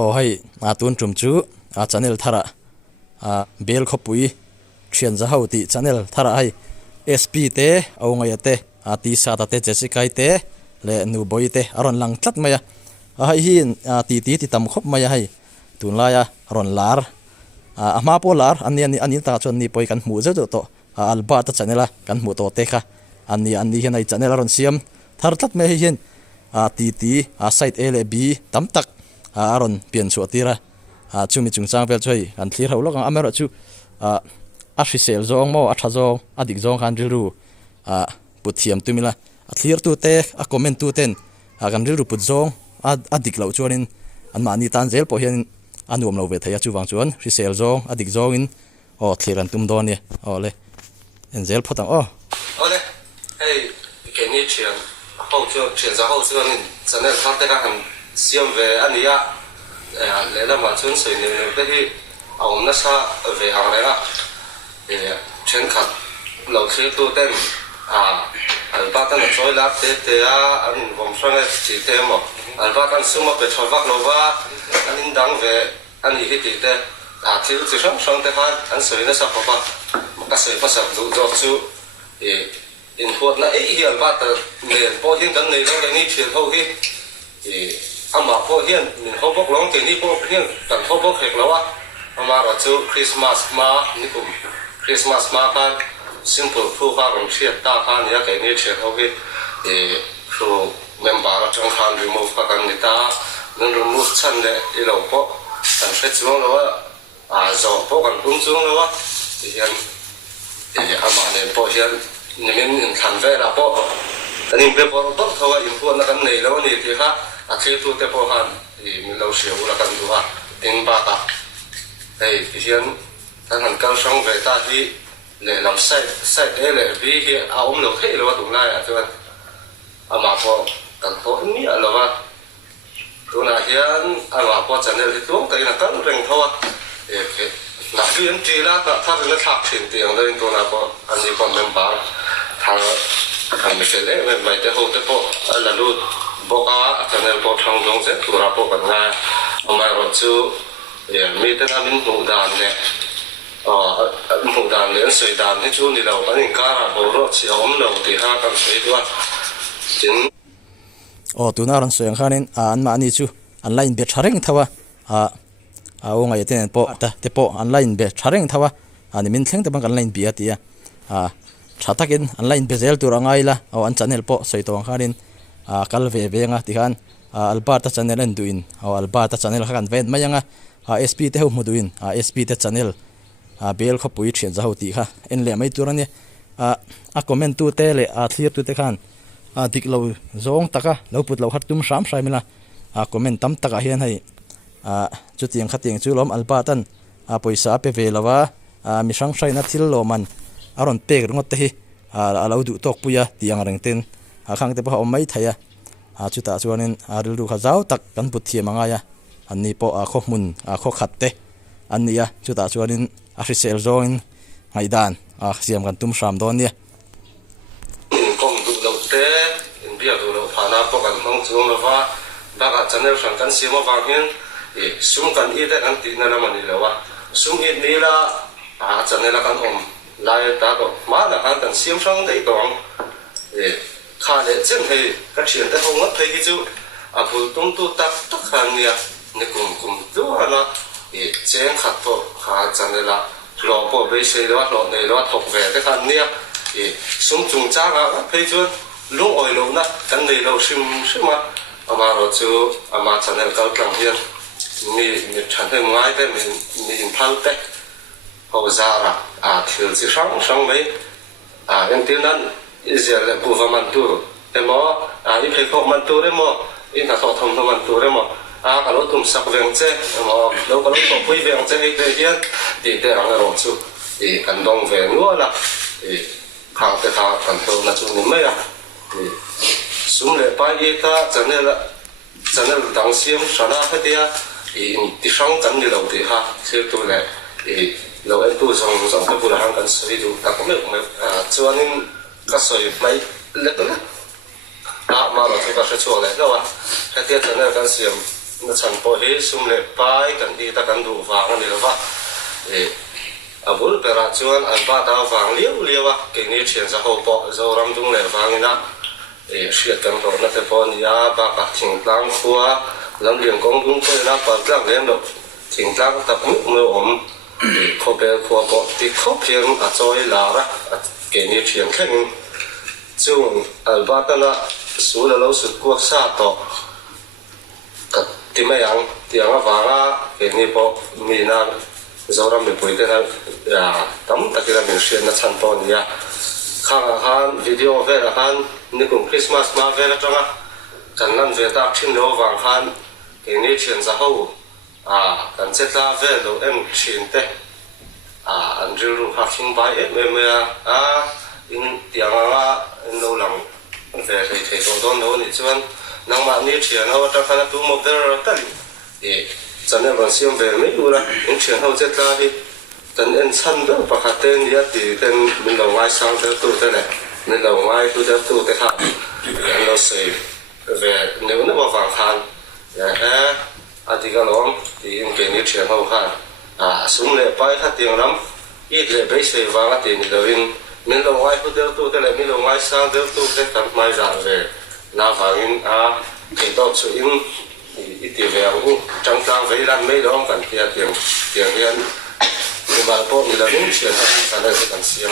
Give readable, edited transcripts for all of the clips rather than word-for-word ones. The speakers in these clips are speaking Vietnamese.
o hai a tun tum chu a channel thara a bel khopui thian za ho ti channel thara hai sp te au ngai te a ti sa ta te jessica te le nu boy te aron lang tlat maya a hai hin ti tam khop maya hai tun la ya ron lar a ma polar ani ta chon ni poi kan mu je to alba ta channel kan mu to te kha ani hian ai channel ron siam thar tlat me hian ti site a le b tam tak aron pian chu atira chumi chungchang vel choi an thlir ho lokang amero chu a hrisel zong mo a tha zong adik zong khan rilru puthiam tumila a thlir tu te a comment tu ten kan rilru put zong adik lo chuanin an mani tan zel po hian anuam lo ve thaya chu wang chuan hrisel zong adik zong in o thliran tum don ni ole en zel photang ole hey ke ni chian ho chu chian za ho chuan in channel thak te ka han siam ve ania le la ma chun soi ne te hi aum na sa ve ang le la chen khat lo thli tu ten al ba tan choi la te an vom sang chi te mo al ba tan suma pe choi vak lo wa an in dang ve ani hi ti te thil chi sang te khan an soi na sa pa ka soi pa sa du do chu in huat na hi al ba ta nen po hin kan nei lo ni thian ho hi ama po hian min ho bok long te ni po hian kan ho bok hek lawa ama ro chu christmas ma ni kum christmas ma kan simple phu ka rong chiat ta khan ya ke ni che ho hi so member ra chang khan remove ka kan ni ta nan remove chan le i lo po kan fe chu lo wa zo po kan tum chu lo wa hian ama ne po hian ni min in khan ve ra po kan in be po to thawa in pu na kan nei lo ni ti kha a thil tu te po han min lo sia ula kan du a ting ba ka hian tan han kal sang ve ta hi le lam sai le bi hi a lo thei lo tu na ya chuan ama po kan po ni a lo wa tu na hian ama po channel hi tu te na kan reng thawa na hian ti la ta tha na thak thin tiang da in tu na po an ni po member thang kan me se le mai te ho te po la lu boka channel po thang dong se tura po kan nga amai ro chu mi te na min mu dan ne mu dan le soi dan ni chu ni lo kan in ka ra bo ro chi om lo ti ha kan sei tu chin tunaran soyang khanin an ma ni chu online be thareng thawa o ngai ten po ta te po online be thareng thawa ani min thleng te bang online bi atia thatakin online be zel tur angai la o an channel po soi tong khanin kal ve nga ti khan alberta channel en duin o alberta channel khan ven mayanga sp te hu muduin sp te channel bel kho pui thian za ho ti kha en le mai turani comment tu te le thlir tu te khan dik lo zong taka lo put lo hat tum sham shaimila comment tam taka hian hai chu tiang khating chu lom albertan poisa pe ve lawa mi sang sai na thil lo man aron pek rongot te hi alo du tok puya tiang reng ten khang te pa mai thaya chu ta chuanin ril ru khazau tak kan put thiam anga ya anni po kho mun kho khat te annia chu ta chuanin hrisel zong ngai dan siam kan tum sham don ni kom du lo te in bia du lo phana po kan hong chung lo wa ba ka channel sang kan siam wa hian sum kan i te kan ti na na mani lo wa sum i ni la channel kan om lai ta ko ma na kan siam sang dei tong kha le chen hei ka thian te hong ngat thei ki chu phul tum tu tak tak khan nia ni kum tu ana chen khat to kha channel lo po be se lo lo nei lo thok ve te khan nia sum chung cha ga phei chu lung oi lo na kan nei lo sim sima ama ro chu ama channel kal klang hian mi than he ngai te mi in phal te ho za ra thil chi sang mai en tin nan Israel government tu emo i phei ko man tu re mo in ta tho thom man tu re mo ka lo tum sak veng che emo lo ka lo to pui veng che he te hian ti te ang ro chu kan dong ve nu la khang te kha kan to na chu ni mai sum le pa ye ta channel dang siam sana ha te ti sang kan ni lo ti ha che tu le lo en tu song ka pu la hang kan soi du ta ko me chuanin ka soi mai le to ma ro chu ka se chu le lo wa ka te channel kan siam na chan po hi sum le pai kan ti ta kan du wang ani lawa abul pera chuan an ba ta wang liu liwa ke ni thian za ho po zo ram dung le wang ina hriat kan ro na te po nia ba ka thing tlang khua lam liang kong dung ko na pa tlang lem lo thing tlang tap mu om kho pe khua po ti kho phiang a choi la ra ke ni thian khen chung al ba ta na su la lo su ku sa to ka ti mai ang tiang a wanga ke ni po mi na zoram me poi te na ya tam takira min hrian na chan po nia khang han video ve la han ni kum Christmas ma ve la tanga kan nan ve ta thin lo wang han ke ni thian za ho kan che ta ve lo em thin te an ru ha thing bai me in tiang a no lang ve thei to don no ni chuan nang ma ni thian ho ta khana tu mo der ta chân em còn siêu về mấy luôn á những chuyện hậu chết ra đi chân em săn đó và khát tên đi thì tên mình đầu ngoài sang tới tu thế này mình đầu ngoài tu tới tu tới khác anh nó sẽ về nếu nó vào vàng khan thì cái lom thì những cái những chuyện hậu khan súng lệ bay khát tiền lắm ít lệ bay sẽ vàng tiền thì đầu in mình đầu ngoài tu thế này mình đầu ngoài sang tới tu thế khác mai ra về là vàng in cái đó sự in ít tiền về cũng trong trang với lan mấy đó cần tiền tiền nhưng mà bộ người là những chuyện hay là cần xem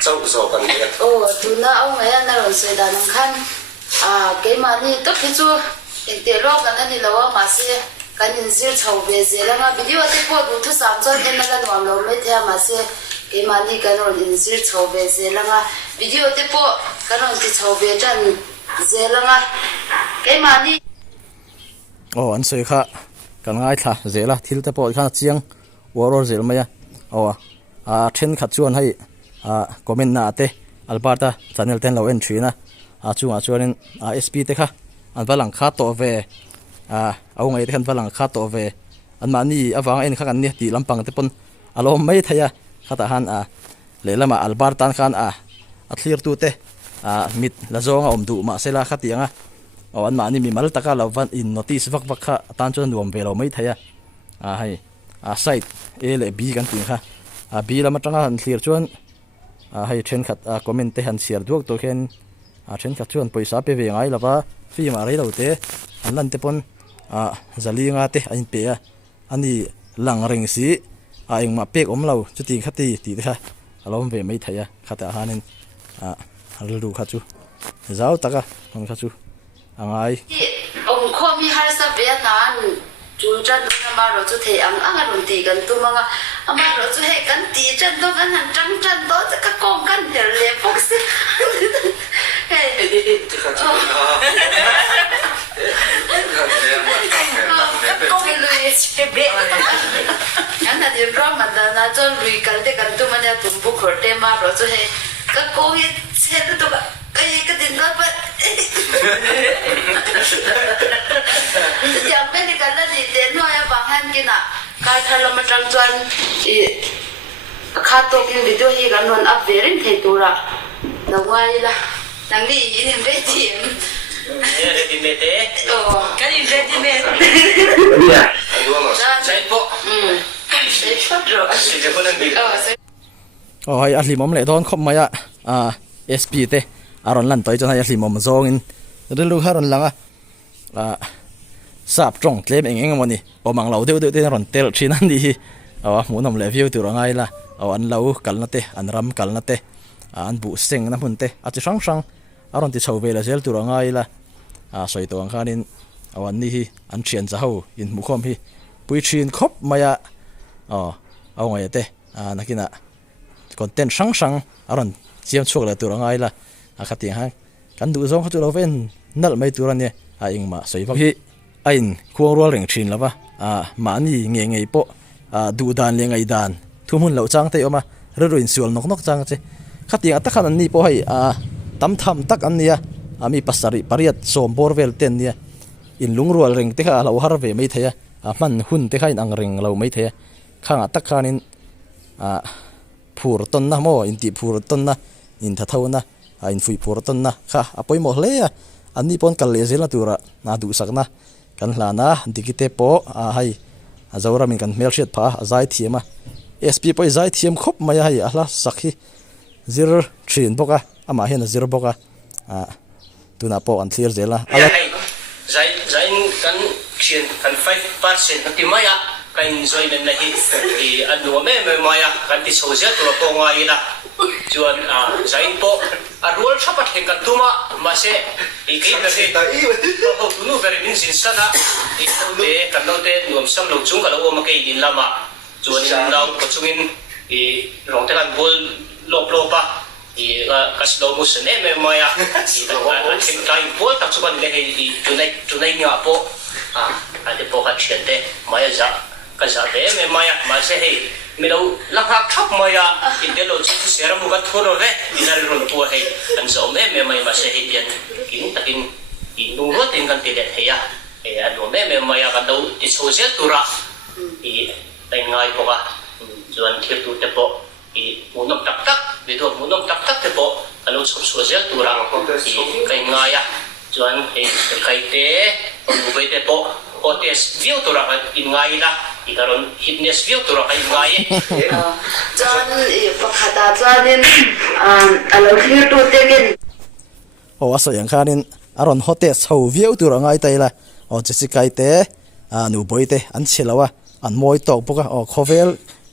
trong số cần tiền tu na ông ấy là rồi xây đàn ông khăn cái mà đi tốt thì chưa tiền lo cái này là mà xe cái nhìn siêu chầu về gì là mà video thì bộ đủ thứ sản xuất em là làm lâu mấy theo mà xe cái mà đi cái rồi nhìn siêu chầu về gì là mà video thì bộ cái rồi thì chầu về chân gì là mà cái mà đi anh soi kha kan ngai tha zela thil te po kha chiang waror zel maya then khat chuan hai comment na te alberta channel ten lo en thina chunga chuanin sp te kha an balang kha to ve au ngai te kan balang kha to ve an mani awang en kha kan ni ti lampang te pon alom mai thaya khata han lelama alberta khan clear tu te mit la zonga om du ma sela khatianga anh mà anh mi mal taka lo van in notice vak vak kha tan chon nuam ve lo mai thaya hay site a le b kan tin kha b lama tanga han clear chuan hay then khat comment te han share duak to khen then khat chuan paisa pe ve ngai lova fi ma rei lo te an lan te pon zali nga te an pe ani lang reng si eng ma pek om lo chu ti khati ti kha alom ve mai thaya khata hanin halu kha chu zau taka on kha chu angai ông khomi har sa be nan chu chan do ma ro chu the ang ron ti kan tu manga ama ro chu he kan ti chan do kan han chan do ka kong kan der le box hey kong le che be anh là điều đó mà na cho lui cái đấy kan tu mà na tum bu khor te ma ro chu he ka ko he che tu cái tin đó vậy chẳng biết cái là gì đến nói bằng han kia nè cái thằng làm trang chuyên khát tôi cái video hi cái non up về đến thấy tôi ra đâu ngoài là đang đi nhìn về tiền ready made cái gì ready made sai po sai phát rồi sai po nang bi hay ali mom le don khom maya sp te aron lan toi chon hay ali mom zong in rilu haron langa sap trong tlem eng moni omang lo deu te ron tel thinan di mu nom le view tu rangai la an lo kalna te an ram kalna te an bu seng na hun te chi sang sang aron ti chhowe la zel tu rangai la soi to ang khanin awan ni hi an thian cha ho in mu khom hi pui thin khop maya aw ngai te nakina content sang sang aron chiam chuak la tu rangai la khati ha kan du zong kha chu lo ven nal mai tu ran ne ing ma soi vak hi ain khuang rol reng thin lawa ma ni nge ngei po du dan le ngai dan thumun lo chang te oma ruin sual nok nok chang che khati ata khan ni po hai tam tham tak an nia ami pasari pariat som borvel ten nia in lungrual reng te kha lo har ve mai thaya man hun te khain ang reng lo mai thaya khanga tak khanin phur ton na mo in ti phur ton na in tha thau na in fui phur ton na kha apoi mo hle ani pon kal le zela tura na du sakna kan hlana dikite po hai zoramin kan mel hriat pha azai thiama sp po zai thiam khop maya hai ahla sakhi zir thin boka ama hen zir boka tuna po an clear zela ala zai kan khian kan 5% ti maya kan enjoyment na hi anu me maya kan ti social to po ngai la chuan zai po a rule thapat he kan tuma ma se I ke na se ho nu very min sin sana I be kan no te nuam sam lo chung ka lo ma ke din lama chuan in law ko chungin rong te kan bol lo pa ka slow motion me maya I kai bol tak chuan le he tunai nya po ate po ka chiante maya za ka za te me maya ma se he melo lakhak thap maya indelo chu sera mu ga thoro ve dinari ron po he kan so me maya ma se he pian kin takin nu ro ten kan te le he ya adu me maya kan do ti social tura tai ngai po ka chuan thir tu te po munam tak tak video munam tak tak te po alo social tura kai ngai ya chuan he kai te mu be te po otes view tura in ngai la ikaron fitness view tura kai ngai chuan pakhata chuanin alo thlir tu te gen aso yang khanin aron hote chho viau tur angai taila jessica te nu boite an chilawa an moi tok boka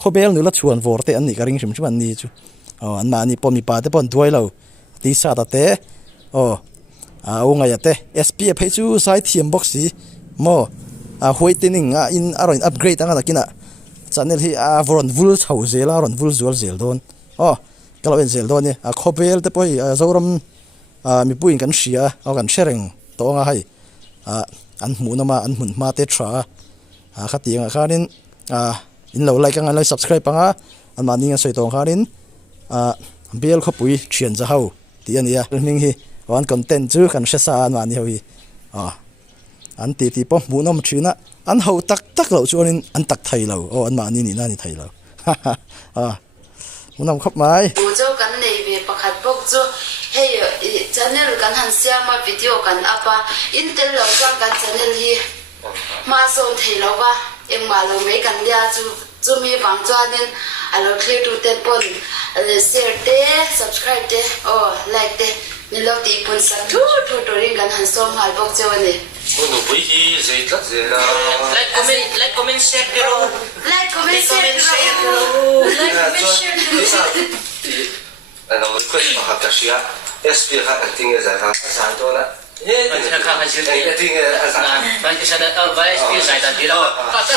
khobel nula chuan vorte an ni karing sim chum an ni chu an ma ni pomi pa te pon duai lo ti sa ta te ngai ate spf chu sai thiam box si mo hoitening in aron upgrade anga nakina channel hi voron vul chho zel aron vul zual zel don kalawen zel don ni khobel te poi zoram mi puin kan sia kan shereng to nga hai an munama an mun ma te tra khatinga khanin in lo like anga like subscribe anga an mani nga soitong khanin bel khopui thian za hau ti ania ning hi wan content chu kan shesa an mani hoi an ti po munam thina an ho tak lo chuanin an tak thai lo an mani ni na ni thai lo munam khop mai jo kan nei ve pakhat bok chu hey channel kan han siama video kan apa intel lo kan channel hi ma son thei lo ba eng ma lo me kan dia chu mi bang chuanin alo clear to te pon share te subscribe te like te mi lo ti pon sa thu ring kan han som hal bok chawani nu bui hi zai tlat zai la like comment share kero like comment share ano request ha ta sia sp ha acting as a sa to la ka jil acting as a ba ki sa da ba sp sai da dira ka ta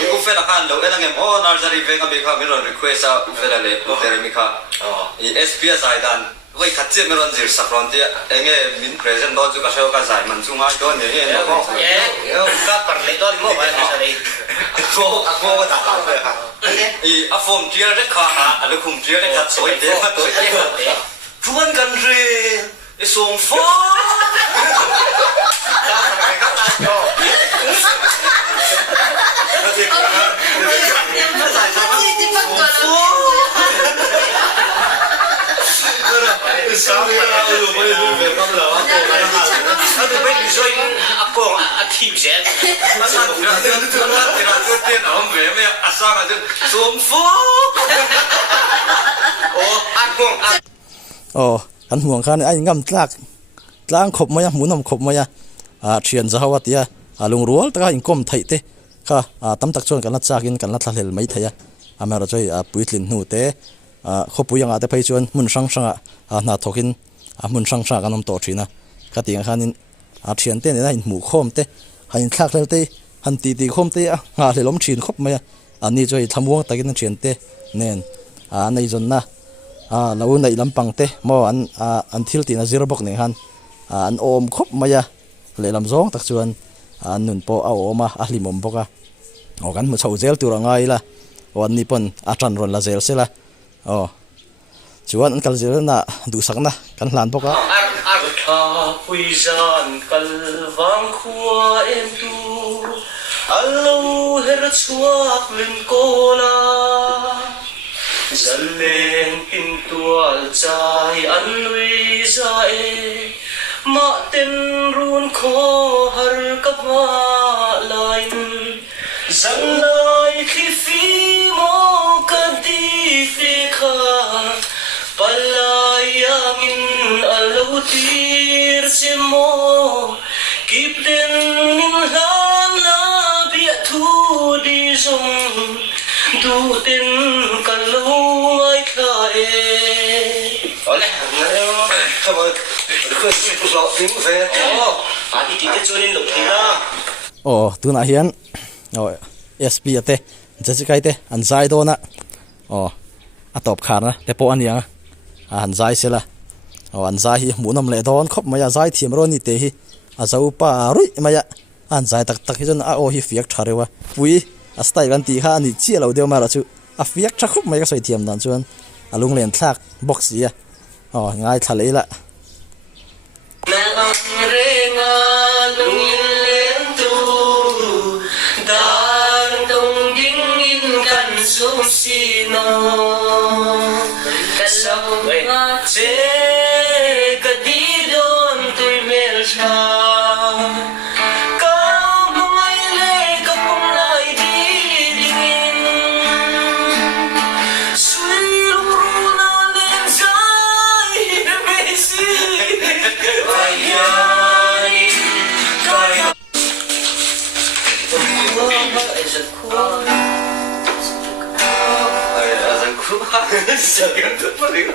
Iku fela kan lo ena ngem nursery venga beka miron request a fela le tere mika I SPS aidan wai khatche miron jir sakron dia enge min present do ju ka so ka sai man chunga do ne no ka par le do mo ba ka sai ako da ka I form clear re kha alu khum clear re khat soi de ma to chuan kan re song fo an huang khan ai ngam tlang khop maya munam khop maya thian zahawatia lung rual taka inkom thai te kha tam tak chon kan la chakin kan la thlel mai thaya amara choi puitlin nu te khopuyanga te phai chon mun sang sanga na thokin mun sang sa kanom to thina kating khanin thian te ne in mu khom te hain thlak lel te han ti khom te nga hlelom thin khop maya ani choi thamuang takin thian te nen nei zon na lo nei lampang te mo an thil ti na zero bok ne han an om khop maya lelam zong tak chuan nun po oma ahlimom boka kan mu chho zel turangai la wan ni pon atran ron la zel sela chuan an kal zel na du sakna kan hlan boka ar tha pui jan kal wang khua em tu allo her chuak len kola zaleng pintual chai an lui za ma ten run kho har ka ma lain zan lai khi fi mo ka di fi kha palai angin alo tir si mo kip den min lan la bia thu di zong du tin kan lo ai kha e ole Come on. Request to block thing về. oh ati ti te chunin lo thila oh tuna hian oh sp ate jajikai te an zai do na oh atop khana te po ania an zai sela oh an zai hi munam le don khop maya zai thiam ro ni te hi a zau pa rui maya an zai tak tak hi jon a o hi fiak tharewa pui a stai gan ti kha ni chi lo deu ma ra chu a fiak tha khop mai ka soi thiam dan chuan alung len thlak box ya oh ngai thalei la na ang renga lungin len tu dan tong ding in kan sum sino kasam nga che ka di don tu mel cha ka mai le ka pum lai di dingin sui lu na len zai me si Azan ku. Second tu paling.